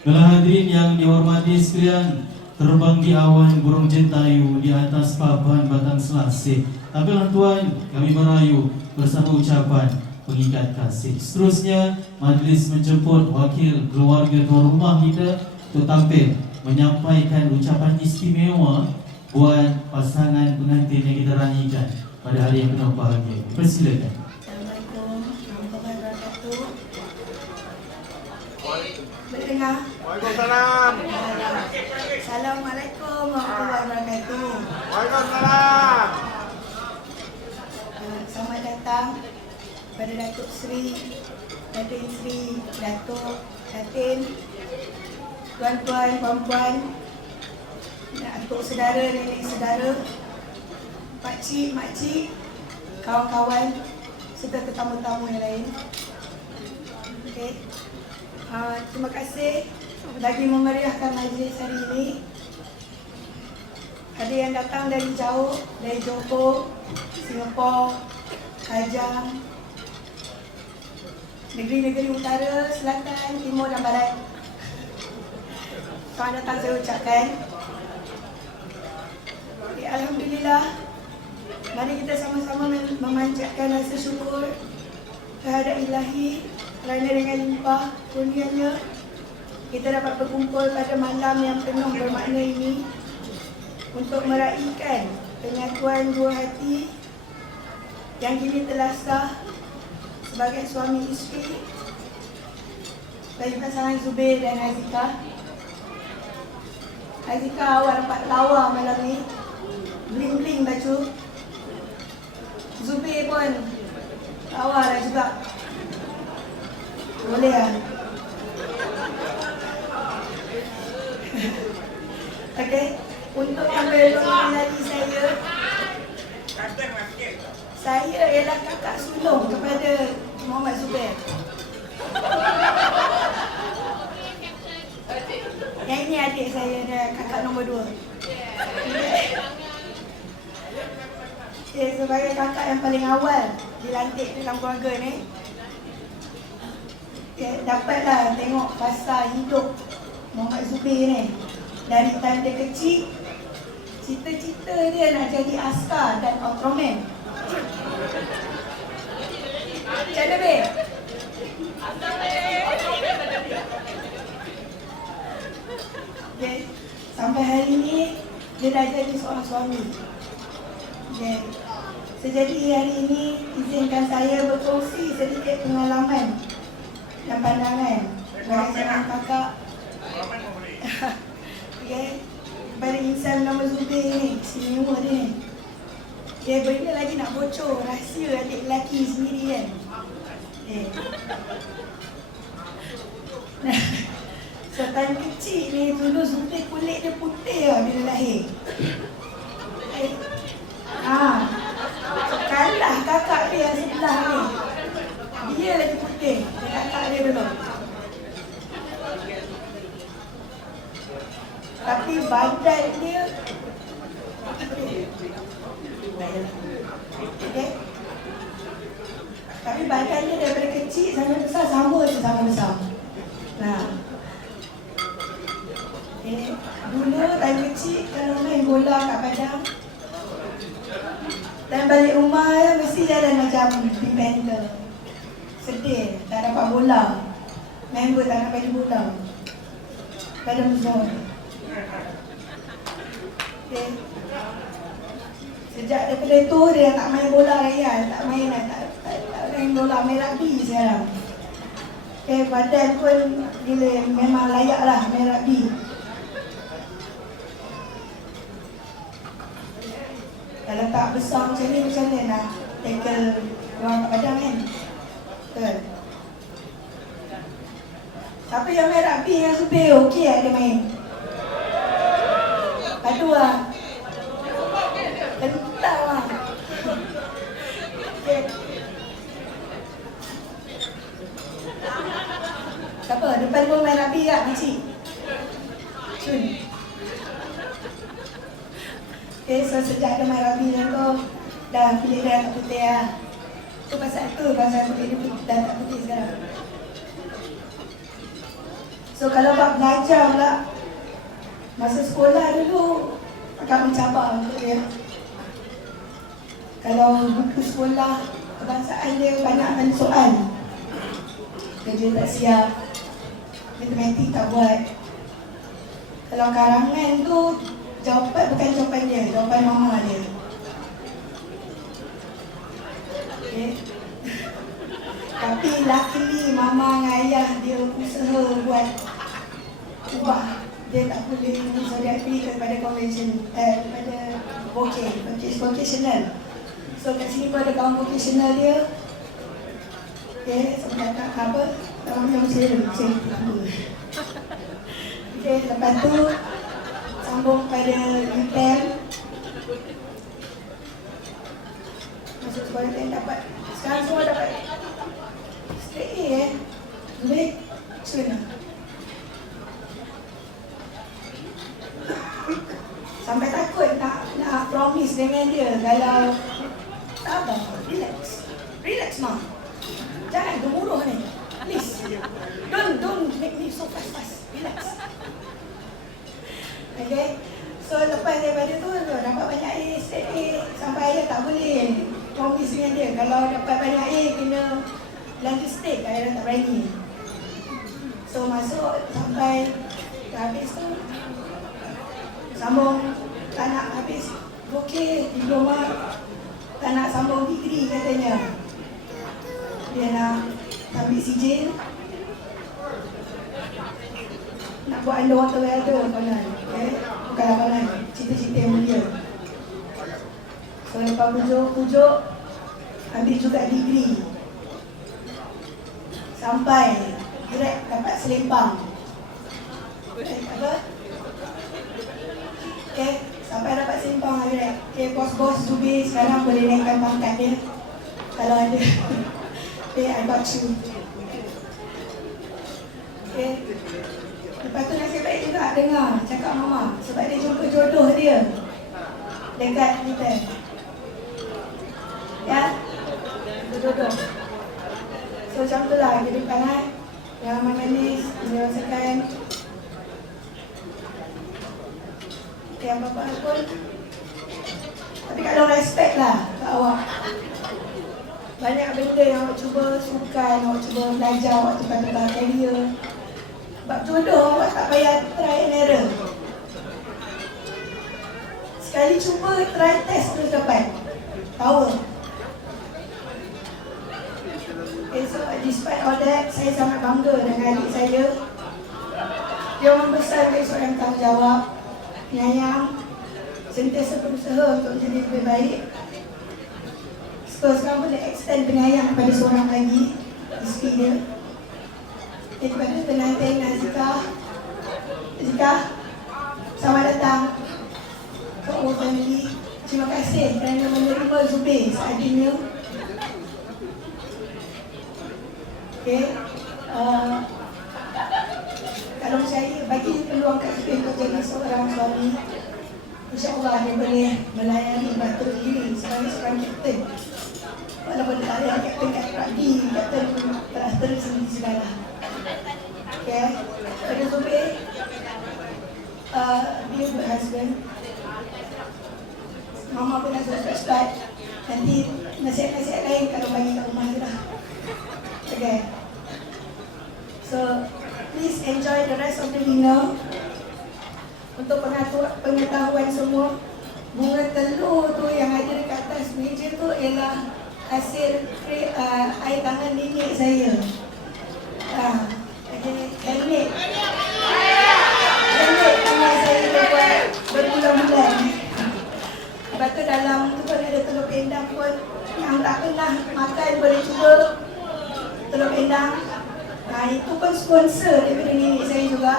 Baiklah hadirin yang dihormati sekalian, terbang di awan burung jentayu di atas papan batang selasih. Tampilan tuan kami merayu bersama ucapan pengikat kasih. Seterusnya majlis menjemput wakil keluarga tuan rumah kita untuk tampil menyampaikan ucapan istimewa buat pasangan pengantin yang kita raikan pada hari yang penuh bahagia. Persilakan. Assalamualaikum warahmatullahi wabarakatuh. Boleh dengar? Waalaikumsalam. Assalamualaikum warahmatullahi wabarakatuh. Waalaikumsalam. Selamat datang kepada Datuk Seri, Datin Seri, Datuk, Datin, tuan-tuan, puan-puan, atuk saudara, nenek saudara, pakcik, makcik, kawan-kawan serta tetamu-tetamu yang lain. Okey. Terima kasih bagi memeriahkan majlis hari ini. Ada yang datang dari jauh, dari Johor, Singapura, Kajang, negeri-negeri utara, selatan, timur dan barat. Selamat datang saya ucapkan. Okay, Alhamdulillah, mari kita sama-sama memanjatkan rasa syukur kehadrat Ilahi kerana dengan limpah kurnianya kita dapat berkumpul pada malam yang penuh bermakna ini untuk meraihkan penyatuan dua hati yang kini telah sah sebagai suami isteri bagi pasangan Zubir dan Azika. Azika awak dapat lawa malam ni, bling-bling baju. Zubir pun lawa lah juga. Boleh lah. Okey, untuk yang belum mengenali saya ialah kakak sulung kepada Muhammad Zubir. Yang ini adik saya, dia kakak nombor 2. Sebagai kakak yang paling awal dilantik dalam keluarga ni, dapatlah tengok fasa hidup Muhammad Zubir ni. Dari tanda kecil, cita-cita dia nak jadi askar dan Ultraman. Macam mana, Beb? Okay. Sampai hari ini, dia dah jadi seorang suami. Okay. Sejadi hari ini, izinkan saya berkongsi sedikit pengalaman dan pandangan bagi seorang kakak. Okay. Kepada insan nama Zubir ni, istimewa dia ni. Dia benda lagi nak bocor rahsia adik lelaki sendiri kan. Okay. So time kecil ni dulu Zubir kulit dia putih lah bila lahir. Okay. Kalah kakak dia yang sebelah ni. Dia lagi putih, kakak dia dulu. Tapi badan dia okay. Tapi badan dia daripada kecil sampai besar sama je, sama besar. Nah, okay. Dulu dari kecil kalau main bola kat padang, dan balik rumah ya, mesti dia ada macam mental. Sedih, tak dapat bola. Member tak nak bagi bola. Pada musuh. Okay. Sejak daripada itu dia tak main bola lagi lah. Tak main bola, main rugby sekarang. Okay, badan pun bila memang layak lah main rugby. Kalau tak besar macam ni, macam mana nak tackle orang kat padang kan? Betul. Tapi yang main rugby yang Zubir okey lah dia main. Padu lah. Kentang lah. Okay. Siapa? Depan pun main rugby tak makcik? Cun. Okay, so sejak ada main rugby yang tu, dah kulit dah tak putih lah. Tu pasal kulit dia dah tak putih sekarang. So kalau bab belajar pula, masa sekolah dulu agak mencabar untuk dia. Kalau buku sekolah kebangsaan dia banyakkan soal, kerja tak siap, matematik tak buat. Kalau karangan tu jawapan bukan jawapan dia, jawapan mama dia. Okay. Tapi luckily mama dengan ayah dia usaha buat ubah. Dia tak boleh zodiac kepada convention, kepada vocational. So kat sini pun ada kawan vocational dia. Okay, so cakap apa? Tak boleh macam okay, lepas tu sambung pada UTM. Masuk sekolah UTM dapat, sekarang semua dapat straight A lebih macam sampai takut nak promise dengan dia kalau sabar, relax ma, jangan gemuruh ni, please don't make me so fast, relax. Okay, so lepas daripada tu dapat banyak A, straight A, sampai ayah tak boleh promise dengan dia kalau dapat banyak A kena lanjut state, ayah tak berani. So masuk sampai habis tu sambung, tak nak habis okey diploma, tak nak sambung degree katanya. Dia nak ambil sijil, nak buat underwater welder konon. Okay? Bukan konon, cita-cita yang mulia. So lepas pujuk ambil juga degree, sampai grad dapat Selempang. Apa? Okay, sampai dapat Selempang grad. Okay, bos-bos Zubir sekarang boleh naikkan pangkat dia kalau ada. Okay, I got you. Okay. Lepas tu nasib baik juga dengar cakap mama sebab dia jumpa jodoh dia dekat kita. Ya, jodoh. So macam tu lah kehidupan yang manis, menyewasakan yang bapa pun. Tapi kalau respect lah ke awak. Banyak benda yang awak cuba sukan, awak cuba belajar, awak tukar-tukar career. Sebab jodoh awak tak payah try and error. Sekali cuba, try test terus dapat power. Okay, so despite all that, saya sangat bangga dengan adik saya. Dia orang besar dari seorang tanggungjawab, penyayang, sentiasa berusaha untuk menjadi lebih baik. So sekarang boleh extend penyayang kepada seorang lagi, isteri dia. Kepada penantin Nazika, selamat datang ke Our Family. Terima kasih kerana menerima Zubir seadilnya. Okay, kalau saya bagi peluang kat Zubir untuk jadi seorang suami, InsyaAllah dia boleh melayani batu diri sebagai seorang kapten. Walaupun tak ada kapten kat rugby, kapten telah terus di segala. Okay, pada Zubir, dia berhusband. Mama pun dah start. Nanti nasihat-nasihat lain kalau bagi kat rumah je lah. Okay, so please enjoy the rest of the dinner. Untuk pengetahuan semua, bunga telur tu yang ada dekat atas meja tu ialah hasil air tangan nenek saya. Handmade nenek saya buat berbulan-bulan. Lepas tu dalam tu pun ada telur pendang pun. Yang tak pernah makan boleh cuba telur pendang. Itu pun sponsor daripada nenek saya juga.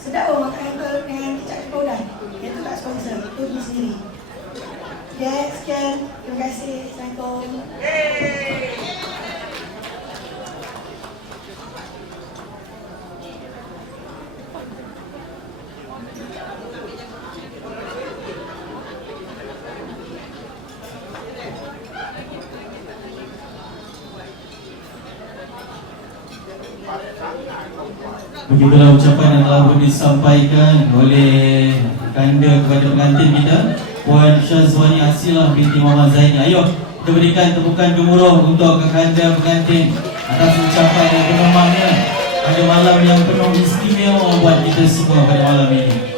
Sedap pun makan hamburger dengan kicap powder. Yang tu tak sponsor, tu di sendiri. Okay, sekian. Terima kasih. Assalamualaikum. Begitulah ucapan yang telah disampaikan oleh kanda kepada pengantin kita, Puan Syazwani Asilah binti Muhammad Zaini. Ayo kita berikan tepukan gemuruh untuk kanda pengantin atas ucapan yang penuh makna pada malam yang penuh istimewa buat kita semua pada malam ini.